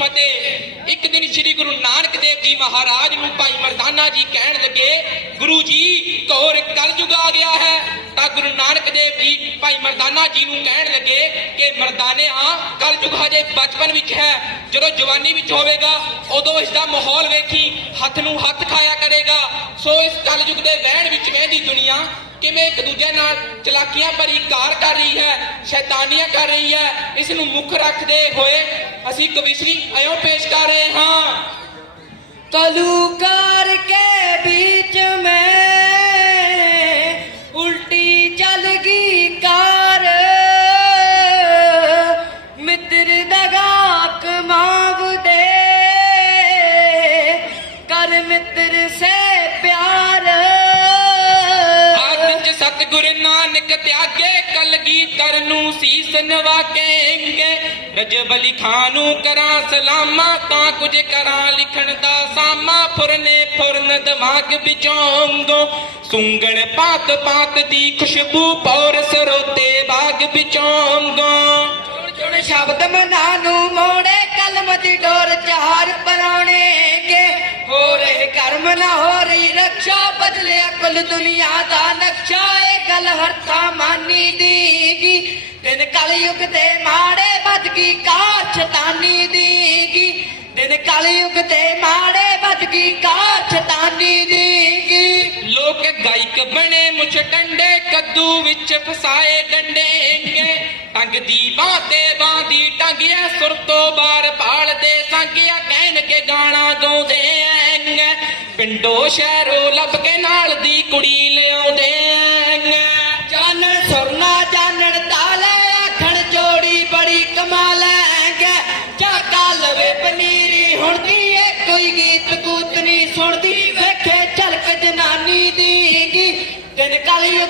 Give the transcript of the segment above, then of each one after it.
ਫਤਿਹ। ਇੱਕ ਦਿਨ ਸ੍ਰੀ ਗੁਰੂ ਨਾਨਕ ਦੇਵ ਜੀ ਮਹਾਰਾਜ ਨੂੰ ਭਾਈ ਮਰਦਾਨਾ ਜੀ ਕਹਿਣ ਲੱਗੇ, ਗੁਰੂ ਜੀ, ਘੋਰ ਕਲਯੁਗ ਆ ਗਿਆ ਹੈ। ਤਾਂ ਗੁਰੂ ਨਾਨਕ ਦੇਵ ਜੀ ਭਾਈ ਮਰਦਾਨਾ ਜੀ ਨੂੰ ਕਹਿਣ ਲੱਗੇ ਕਿ, ਮਰਦਾਨਿਆ, ਕਲਯੁਗ ਹਜੇ ਬਚਪਨ ਵਿੱਚ ਹੈ। ਜਦੋਂ ਜਵਾਨੀ ਵਿੱਚ ਹੋਵੇਗਾ, ਉਦੋਂ ਇਸ ਦਾ ਮਾਹੌਲ ਵੇਖੀ, ਹੱਥ ਨੂੰ ਹੱਥ ਖਾਇਆ ਕਰੇਗਾ। ਸੋ ਇਸ ਕਲਯੁਗ ਦੇ ਵਹਿਣ ਵਿੱਚ ਵਹਿੰਦੀ ਦੁਨੀਆ ਕਿਵੇਂ ਇੱਕ ਦੂਜੇ ਨਾਲ ਚਲਾਕੀਆਂ ਭਰੀ ਕਾਰ ਕਰ ਰਹੀ ਹੈ, ਸ਼ੈਤਾਨੀਆਂ ਕਰ ਰਹੀ ਹੈ, ਇਸ ਨੂੰ ਮੁੱਖ ਰੱਖਦੇ ਹੋਏ ਅਸੀਂ ਕਵਿਸ਼ਰੀ ਆਇਓ ਪੇਸ਼ ਕਰ ਰਹੇ ਹਾਂ। ਤਲੂਕਾਰ ਕੇ ਵਿੱਚ ਮੈਂ ਉਲਟੀ ਚੱਲ ਗਈ ਕਾਰ। ਮਿੱਤਰ ਦਗਾਕ ਮਾਵ ਦੇ ਕਰ ਮਿੱਤਰ ਸੇ ਪਿਆਰ। ਆਗਿ ਸਤਗੁਰ ਨਾਨਕ ਤਿਆਗੇ ਕਲਗੀਧਰ ਨੂੰ ਸੀਸ ਨਵਾਕੇਂਗੇ ਰਜਬ ਅਲੀ ਖਾਨ ਕਰਾਂ ਸਲਾਮਾ ਤਾਂ ਕੁਝ ਕਰਾਂ ਲਿਖਣ ਦਾ ਸਾਮਾ ਫੁਰਨੇ ਫੁਰਨ ਦਿਮਾਗ ਵਿਚੋਂਗੋ ਸੁੰਗਣ ਪਾਤ ਪਾਤ ਦੀ ਖੁਸ਼ਬੂ ਪੌਰ ਸਰੋਤੇ ਬਾਗ ਵਿਚੋਂਗੋ ਚੁਣ ਸ਼ਬਦ ਮਨਾ ਨੂੰ ਮੋੜੇ ਕਲਮ ਦੀ ਡੋਰ ਚਾਰ ਬਣਾਉਣੇ ਕੇ ਹੋ ਰਹੇ ਕਰਮ ਨਾ ਹੋ ਰਹੀ ਰੱਖਿਆ ਬਦਲਿਆ ਕੁੱਲ ਦੁਨੀਆ ਦਾ ਨਕਸ਼ਾ ਗੱਲ ਹਰਤਾ ਮਾਨੀ ਦੀਗੀ। ਦਿਨ ਕਲਯੁਗ ਦੇ ਮਾੜੇ ਵੱਜ ਗਈ ਕਾਛ ਤਾਨੀ ਦੀਗੀ। ਦਿਨ ਕਲਯੁਗ ਦੇ ਮਾੜੇ ਵੱਜ ਗਈ ਕਾਛ ਤਾਨੀ ਦੀਗੀ। ਲੋਕ ਗਾਇਕ ਬਣੇ ਮੁਛ ਡੰਡੇ, ਕੱਦੂ ਵਿੱਚ ਫਸਾਏ ਡੰਡੇਂਗੇ ਟੰਗ ਦੀ ਬਾਹ ਤੇ ਬਾਹ ਦੀ ਟੰਗਿਆ, ਸੁਰ ਤੋਂ ਬਾਰ ਭਾਲਦੇ ਸੰਗਿਆ, ਕਹਿਣ ਕੇ ਗਾਣਾ ਗਾਉਂਦੇ ਐਂਗੇ ਪਿੰਡੋ ਸ਼ਹਿਰੋਂ ਲੱਭ ਕੇ ਨਾਲ ਦੀ ਕੁੜੀ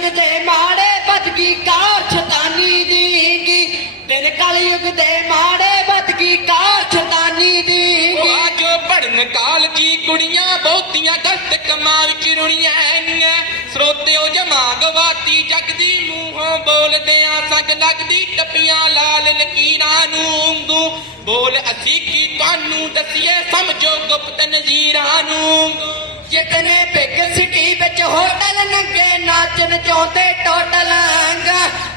ਕਲਯੁਗ ਦੇ ਮਾੜੇ ਵੱਜ ਗਈ ਕਾਰ ਛਤਾਨੀ ਦੀਗੀ। ਦਿਨ ਕਲਯੁਗ ਦੇ ਮਾੜੇ ਵੱਜ ਗਈ ਕਾਰ ਛਤਾਨੀ ਦੀਗੀ। ਉਹ ਆਜੋ ਪੜਨ ਕਾਲਜੀ ਕੁੜੀਆਂ ਬਹੁਤੀਆਂ ਗਲਤ ਕੰਮਾਂ ਵਿੱਚ ਰੁੜੀਆਂ ਐਂਗੇ ਸਰੋਤਿਓ ਜਮਾ ਗਵਾਤੀ ਜਗਦੀ ਮੂੰਹੋਂ ਬੋਲਦਿਆਂ ਸੰਗ ਲੱਗਦੀ ਟੱਪੀਆਂ ਲਾਲ ਲਕੀਰਾਂ ਨੂੰ ਉਂਗੂ। ਬੋਲ ਅਸੀਂ ਕੀ ਤੁਹਾਨੂੰ ਦਸੀਏ ਸਮਝੋ ਗੁਪਤ ਨਜ਼ੀਰਾਂ ਨੂੰ। ਜਿਤਨੇ ਹੋਟਲ ਨੰਗੇ ਨਾਚਨ ਚਾਹੁੰਦੇ ਟੋਟਲ ਅੰਗ।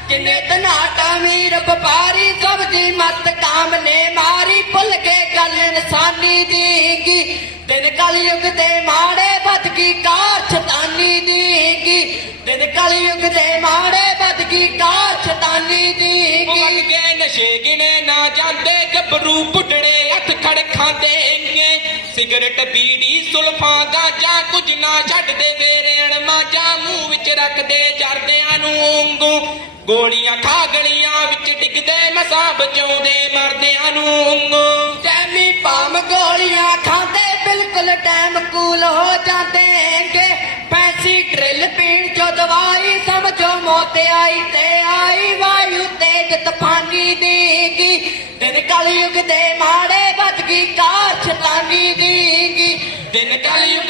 ਜਿਨੇ ਧਨਾਟਾ ਵੀਰ, ਵਪਾਰੀ ਸਭ ਦੀ ਮਤ ਕਾਮ ਨੇ ਮਾਰੀ। ਭੁੱਲ ਕੇ ਗੱਲ ਇਨਸਾਨੀ ਦੀਗੀ। ਦਿਨ ਕਲਯੁਗ ਦੇ ਮਾੜੇ ਵੱਧ ਗਈ ਕਾਰ ਛਤਾਨੀ ਦੀਗੀ। ਦਿਨ ਕਲਯੁਗ ਦੇ ਮਾੜੇ ਵੱਧ ਗਈ ਕਾਰ ਛਤਾਨੀ ਉਹ ਦੀਗੀ ਵੱਗ ਗਏ ਨਸ਼ੇ ਗਿਣੇ ਨਾ ਜਾਂਦੇ, ਗੱਭਰੂ ਬੁੱਢੜੇ ਹੱਥ ਖੜ ਖਾਂਦੇਂਗੇ ਸਿਗਰਟ, ਬੀੜੀ, ਸੁਲਫਾਂ ਗਾਂਜਾ ਕੁਝ ਨਾ ਛੱਡਦੇ ਵੇਰੇਣ ਚੱਕਦੇ ਚਰਦਿਆਂ ਨੂੰ ਉਂਗੂ। ਗੋਲੀਆਂ ਖਾ ਗਲੀਆਂ ਵਿੱਚ ਡਿੱਗਦੇ ਮਸਾ ਬਚਾਉਂਦੇ ਮਰਦਿਆਂ ਨੂੰ ਉਂਗੂ। ਟੈਮੀ ਪਾਮ ਗੋਲੀਆਂ ਖਾਂਦੇ ਬਿਲਕੁਲ ਟਾਈਮ ਕੂਲ ਹੋ ਜਾਂਦੇ ਹੈਗੇ। ਪੈਸੀ ਡ੍ਰਿਲ ਪੀਣ ਜੋ ਦਵਾਈ ਸਮਝੋ ਮੌਤ ਆਈ ਤੇ ਆਈ। ਵਾਯੂ ਤੇਜ ਤਫਾਨੀ ਦੀਗੀ। ਦਿਨ ਕਲਯੁਗ ਦੇ ਮਾੜੇ ਵੱਧ ਗਈ ਕਾਰ ਛਲਾਂਗੀ ਦੀਗੀ। ਦਿਨ ਕਲਯੁਗ